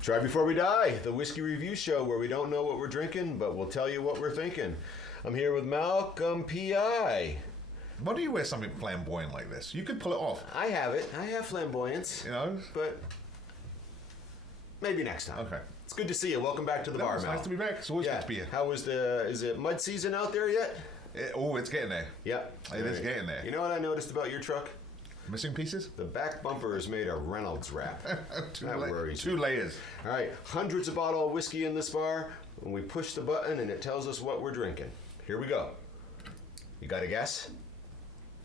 Try Before We Die, the whiskey review show where we don't know what we're drinking, but we'll tell you what we're thinking. I'm here with Malcolm P.I. Why do you wear something flamboyant like this? You could pull it off. I have it. I have flamboyance. You know? But maybe next time. Okay. It's good to see you. Welcome back to the bar, It's Mal. nice to be back. It's always good to be here. How was is it mud season out there yet? It's getting there. Yep. It is getting there. You know what I noticed about your truck? Missing pieces? The back bumper is made of Reynolds wrap. Two layers. All right, hundreds of bottles of whiskey in this bar. When we push the button and it tells us what we're drinking. Here we go. You got a guess?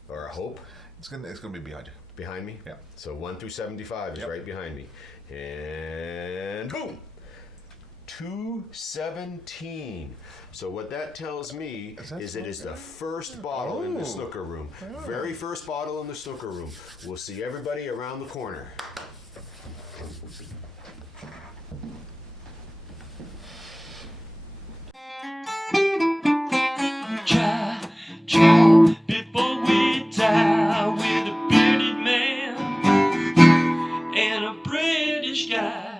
Or a hope? It's gonna be behind you. Behind me? Yeah. So 1 through 75 is right behind me. And boom! 217. So what that tells me is it is the first bottle in the snooker room. Very first bottle in the snooker room. We'll see everybody around the corner. Try before we die with a bearded man and a British guy.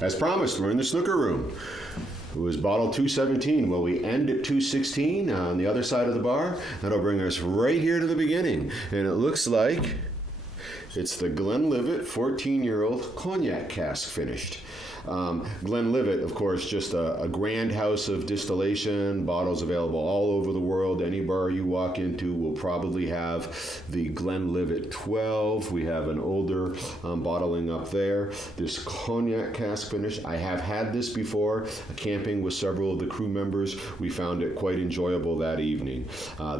As promised, we're in the snooker room. It was bottle 217. Well, we end at 216 on the other side of the bar. That'll bring us right here to the beginning. And it looks like it's the Glenlivet 14-year-old Cognac Cask finished. Glenlivet, of course, just a grand house of distillation, bottles available all over the world. Any bar you walk into will probably have the Glenlivet 12. We have an older bottling up there. This Cognac Cask finish, I have had this before, camping with several of the crew members. We found it quite enjoyable that evening.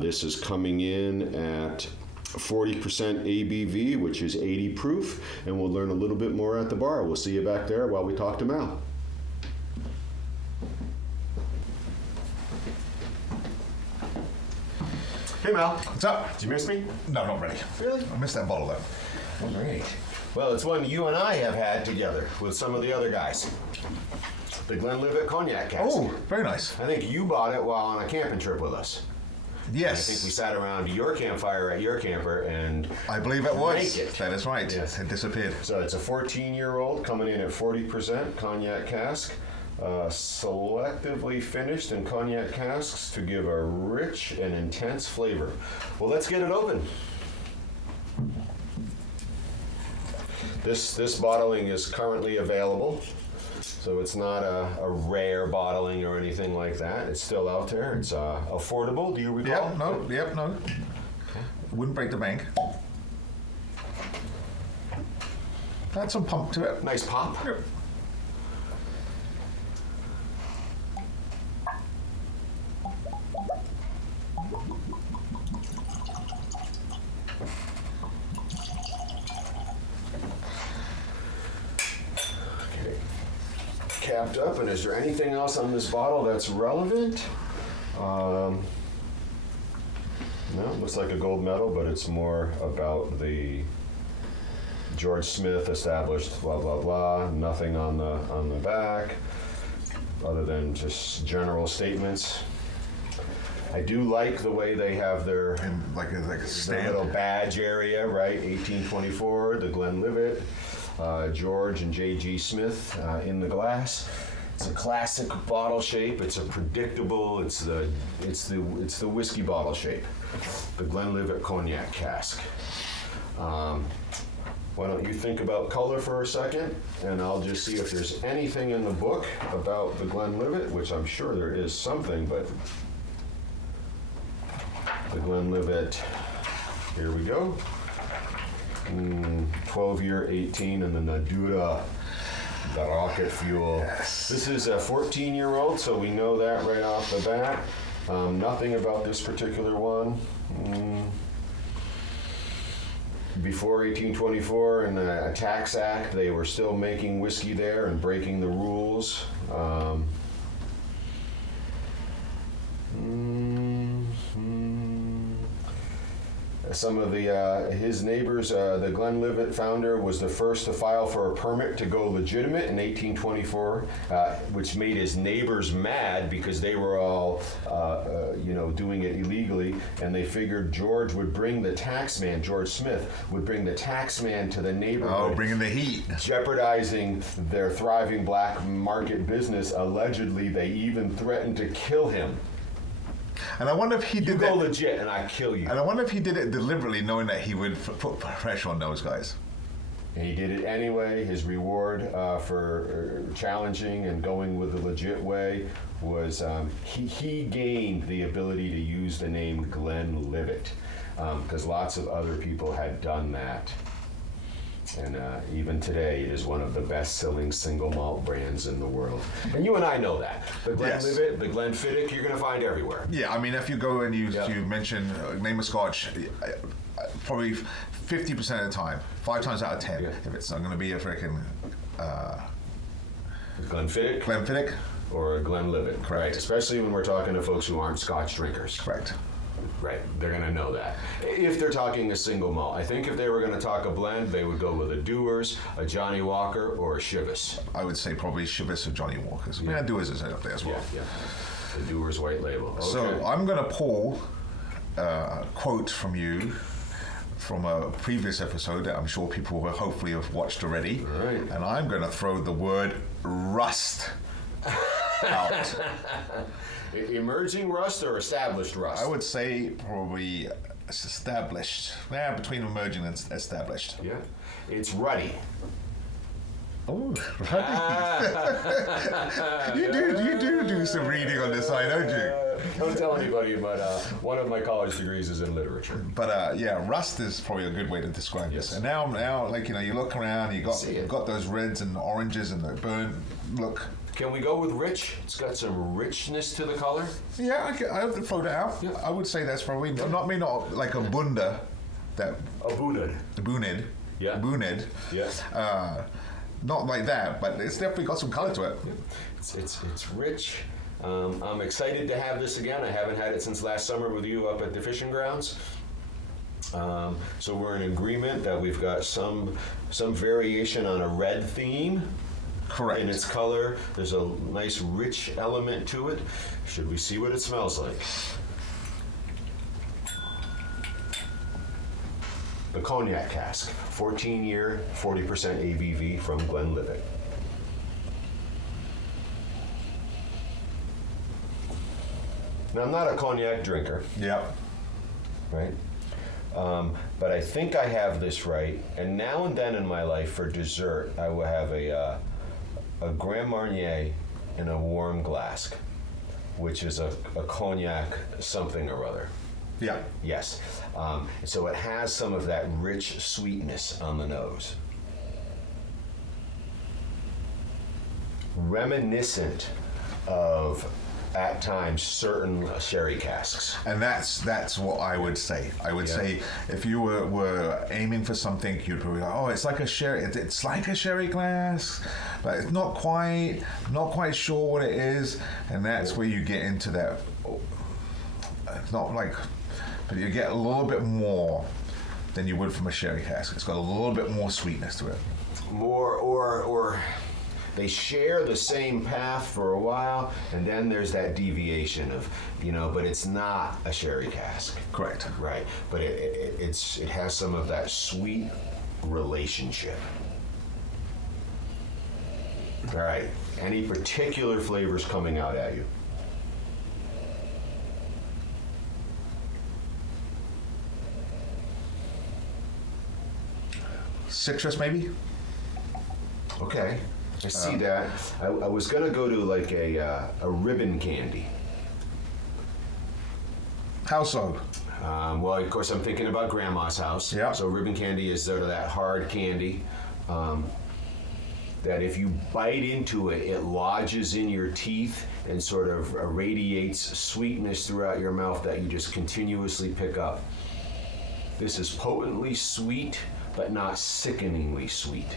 This is coming in at 40% ABV, which is 80 proof, and we'll learn a little bit more at the bar. We'll see you back there while we talk to Mal. Hey Mal. What's up? Did you miss me? No, not really. Really? I missed that bottle though. All right. Well, it's one you and I have had together with some of the other guys. The Glenlivet Cognac Cask. Oh, very nice. I think you bought it while on a camping trip with us. Yes. I think we sat around your campfire at your camper and I believe it was. drank it. That is right. Yes. It disappeared. So it's a 14-year-old coming in at 40% Cognac Cask, selectively finished in Cognac casks to give a rich and intense flavor. Well, let's get it open. This bottling is currently available, so it's not a rare bottling or anything like that. It's still out there. It's affordable. Do you recall? Yep, no. Wouldn't break the bank. Had some pump to it. Nice pop. Yep. Capped up, and is there anything else on this bottle that's relevant? No, it looks like a gold medal, but it's more about the George Smith established blah blah blah. Nothing on the back, other than just general statements. I do like the way they have their Like a their stand. little badge area, right? 1824, the Glenlivet. George and J.G. Smith in the glass. It's a classic bottle shape. It's a predictable. It's the whiskey bottle shape. The Glenlivet Cognac Cask. Why don't you think about color for a second, and I'll just see if there's anything in the book about the Glenlivet, which I'm sure there is something, but the Glenlivet. Here we go. 12-year 18, and then the Duda, the rocket fuel. Yes. This is a 14-year-old, so we know that right off the bat. Nothing about this particular one. Before 1824 and the Tax Act, they were still making whiskey there and breaking the rules. some of the his neighbors, the Glenlivet founder was the first to file for a permit to go legitimate in 1824, which made his neighbors mad because they were all, doing it illegally, and they figured George Smith would bring the tax man to the neighborhood. Oh, bringing the heat. Jeopardizing their thriving black market business. Allegedly, they even threatened to kill him. And I wonder if he did You that. go legit and I kill you. And I wonder if he did it deliberately, knowing that he would put pressure on those guys. And he did it anyway. His reward for challenging and going with the legit way was he gained the ability to use the name Glenlivet because lots of other people had done that. And even today, it is one of the best-selling single malt brands in the world. And you and I know that. The Glenlivet, the Glenfiddich, you're going to find everywhere. Yeah, I mean, if you go and you mention name a Scotch, probably 50% of the time, 5 times out of 10, if it's not going to be a freaking Glenfiddich or a Glenlivet. Correct. Right? Especially when we're talking to folks who aren't Scotch drinkers. Correct. Right, they're going to know that. If they're talking a single malt. I think if they were going to talk a blend, they would go with a Dewar's, a Johnny Walker, or a Chivas. I would say probably Chivas or Johnny Walker's. Yeah, Dewar's is up there as well. Yeah. The Dewar's white label. Okay. So I'm going to pull a quote from you from a previous episode that I'm sure people will hopefully have watched already. All right. And I'm going to throw the word rust out. Emerging rust or established rust? I would say probably established. Yeah, between emerging and established. Yeah. It's ruddy. Oh, ruddy. You do some reading on this side, don't you? Don't tell anybody, but one of my college degrees is in literature. But rust is probably a good way to describe this. And now, like you look around, you've got those reds and oranges and the burnt look. Can we go with rich? It's got some richness to the color. Yeah, I have to throw that out. Yeah. I would say that's probably not like a bunda, that A bunad. bunid. Yeah. Bunid. Yes. Not like that, but it's definitely got some color to it. It's rich. I'm excited to have this again. I haven't had it since last summer with you up at the fishing grounds. So we're in agreement that we've got some variation on a red theme. Correct. In its color, there's a nice rich element to it. Should we see what it smells like? The Cognac Cask, 14-year, 40% ABV from Glenlivet. Now, I'm not a cognac drinker, Yep. right? But I think I have this right. And now and then in my life, for dessert, I will have a Grand Marnier in a warm glass, which is a cognac something or other. Yeah. Yes. So it has some of that rich sweetness on the nose. Reminiscent of, at times, certain sherry casks. And that's what I would say. I would say if you were aiming for something, you'd probably go, oh, it's like a sherry. It's like a sherry glass, but it's not quite sure what it is. And that's where you get into that. It's not like, but you get a little bit more than you would from a sherry cask. It's got a little bit more sweetness to it. More or they share the same path for a while, and then there's that deviation of, but it's not a sherry cask. Correct. Right, but it has some of that sweet relationship. All right, any particular flavors coming out at you? Citrus, maybe? Okay, I see that. I was gonna go to like a ribbon candy. How so? Well, of course, I'm thinking about Grandma's house. Yeah. So ribbon candy is sort of that hard candy that if you bite into it, it lodges in your teeth and sort of radiates sweetness throughout your mouth that you just continuously pick up. This is potently sweet, but not sickeningly sweet.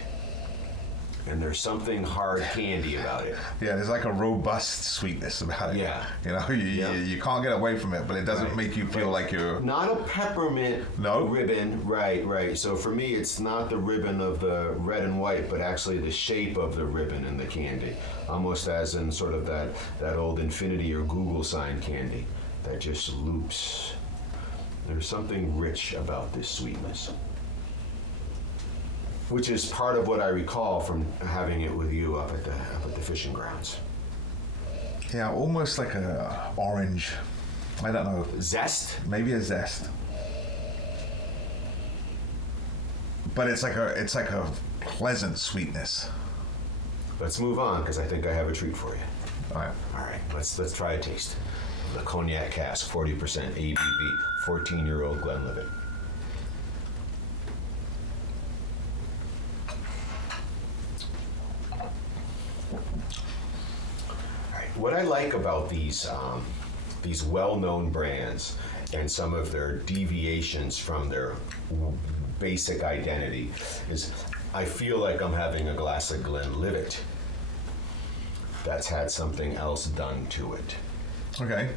and there's something hard candy about it. Yeah, there's like a robust sweetness about it. Yeah. You know, you can't get away from it, but it doesn't make you feel like you're... Not a peppermint No? ribbon, right. So for me, it's not the ribbon of the red and white, but actually the shape of the ribbon in the candy. Almost as in sort of that old infinity or Google sign candy that just loops. There's something rich about this sweetness, which is part of what I recall from having it with you up at the fishing grounds. Yeah, almost like a orange, I don't know, Zest? maybe a zest. But it's like a pleasant sweetness. Let's move on, because I think I have a treat for you. All right. All right, let's try a taste. The Cognac Cask, 40% ABV, 14-year-old Glenlivet. What I like about these well-known brands and some of their deviations from their basic identity is I feel like I'm having a glass of Glenlivet that's had something else done to it. Okay.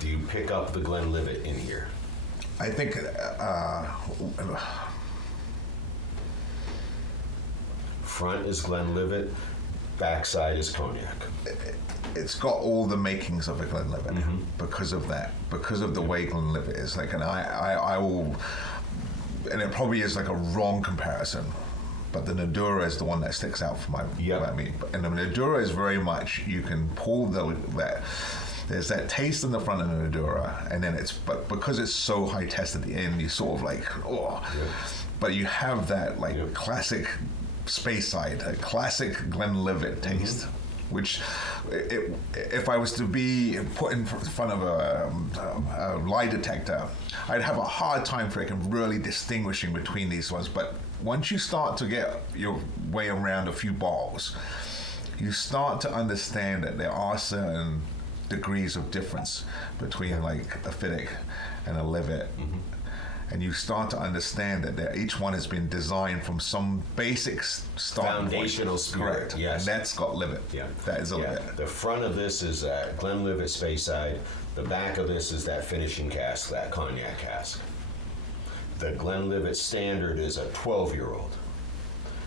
Do you pick up the Glenlivet in here? I think Front is Glenlivet, backside is Cognac. it's got all the makings of a Glenlivet because of that, because of the way Glenlivet is. Like, and I will, and it probably is like a wrong comparison, but the Nadura is the one that sticks out for my. Yep. What I mean, and the Nadura is very much you can pull that. There's that taste in the front of the Nadura, and then but because it's so high test at the end, you sort of like but you have that like classic Speyside, a classic Glenlivet taste. Which, if I was to be put in front of a lie detector, I'd have a hard time freaking really distinguishing between these ones. But once you start to get your way around a few bottles, you start to understand that there are certain degrees of difference between like a Fiddick and a Livet. And you start to understand that each one has been designed from some basic starting Foundational point. spirit, Correct. yes. And that's got Livet. Yeah. That is a Livet. The front of this is Glenlivet Speyside. The back of this is that finishing cask, that Cognac cask. The Glenlivet standard is a 12-year-old.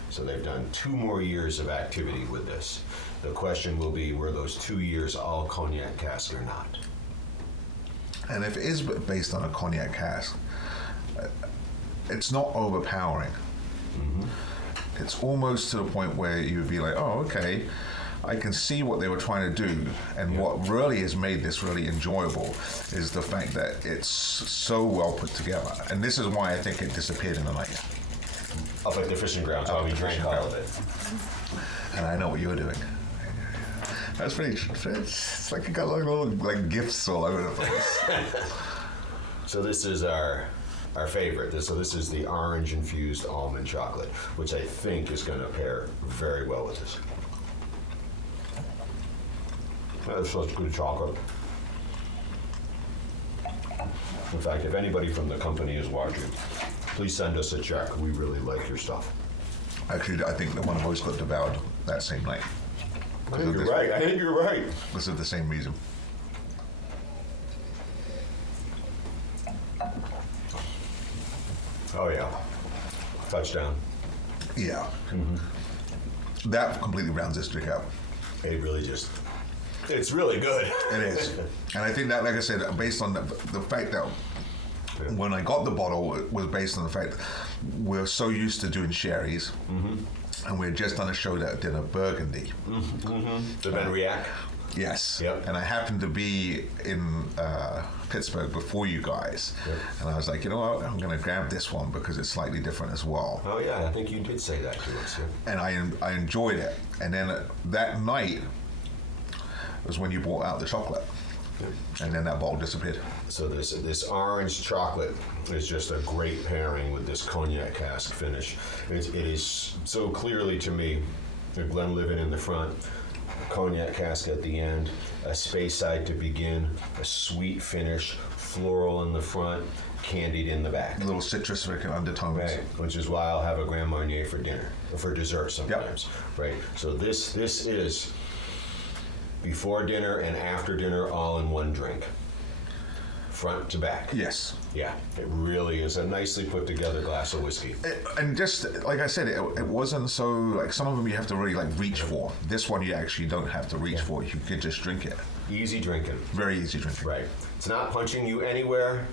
So they've done 2 more years of activity with this. The question will be, were those 2 years all Cognac cask or not? And if it is based on a Cognac cask, it's not overpowering. It's almost to the point where you would be like, oh, okay, I can see what they were trying to do. And what really has made this really enjoyable is the fact that it's so well put together. And this is why I think it disappeared in the night. Up at the fishing grounds, while we drank all of it. And I know what you were doing. That's pretty. It's like you got little like gifts all over the place. So this is our favorite. So this is the orange infused almond chocolate, which I think is going to pair very well with this. That's such good chocolate. In fact, if anybody from the company is watching, please send us a check. We really like your stuff. Actually, I think the one of us got devoured that same night. I think you're right. I think you're right. Because of the same reason. Oh yeah, touchdown. Yeah. That completely rounds this drink out. It really it's really good. It is. And I think that, like I said, based on the fact that when I got the bottle, it was based on the fact we're so used to doing sherries, and we had just done a show that did a Burgundy. The Ben Riach. Yes. Yep. And I happened to be in Pittsburgh before you guys, and I was like, you know what, I'm going to grab this one because it's slightly different as well. Oh yeah, I think you did say that to us. Yeah. And I enjoyed it. And then that night was when you brought out the chocolate, and then that bottle disappeared. So this orange chocolate is just a great pairing with this Cognac cask finish. It is so clearly to me the Glenlivet in the front, Cognac cask at the end, a Speyside to begin, a sweet finish, floral in the front, candied in the back. A little citrus undertones. Right, which is why I'll have a Grand Marnier for dinner, or for dessert sometimes. Right, so this is before dinner and after dinner all in one drink, front to back. Yes. Yeah, it really is a nicely put together glass of whiskey. And just like I said, it wasn't so like some of them you have to really like reach for. This one you actually don't have to reach for. You could just drink it. Easy drinking. Very easy drinking. Right. It's not punching you anywhere.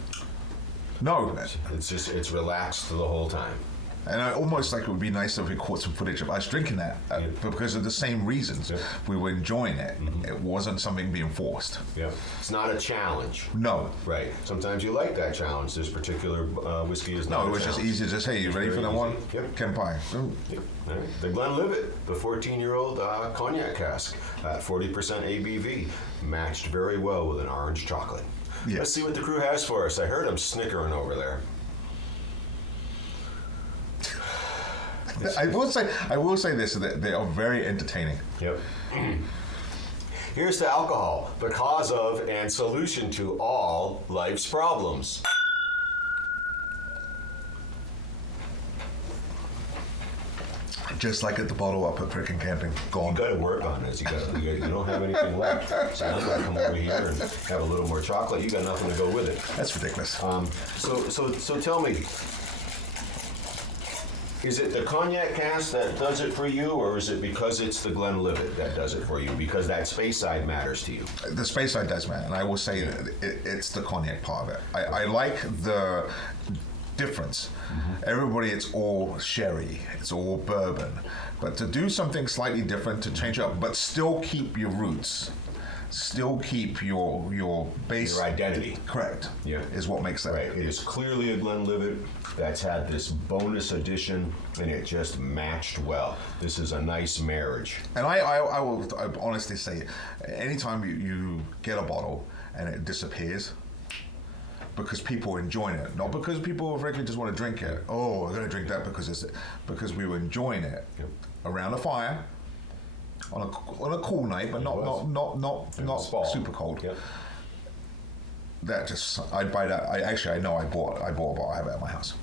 No. It's relaxed the whole time. And I almost like it would be nice if we caught some footage of us drinking that, but because of the same reasons. Yeah. We were enjoying it. Mm-hmm. It wasn't something being forced. Yeah. It's not a challenge. No. Right. Sometimes you like that challenge. This particular whiskey is not. No, it was just easy to just, hey, you ready for that one? Yep. Campfire. Yep. All right. The Glenlivet, the 14-year-old Cognac cask at 40% ABV, matched very well with an orange chocolate. Yes. Let's see what the crew has for us. I heard them snickering over there. I will say this, that they are very entertaining. Yep. Here's to alcohol, the cause of and solution to all life's problems. Just like at the bottle up at frickin' camping. Gone. You got to work on this. You don't have anything left. So I'm going to come over here and have a little more chocolate. You got nothing to go with it. That's ridiculous. So tell me, is it the Cognac cask that does it for you, or is it because it's the Glenlivet that does it for you? Because that Speyside matters to you. The Speyside does, man, and I will say that it's the cognac part of it. I like the difference. Mm-hmm. Everybody, it's all sherry, it's all bourbon, but to do something slightly different, to change up, but still keep your roots, still keep your base, your identity. Correct. Yeah, is what makes that. Right. It is clearly a Glenlivet that's had this bonus addition, and it just matched well. This is a nice marriage. And I will honestly say, anytime you get a bottle and it disappears, because people are enjoying it, not because people frankly just want to drink it. Oh, I'm going to drink that because we were enjoying it around a fire on a cool night, but not super cold. Yep. That just I'd buy that. I know I bought a bottle. I have it at my house.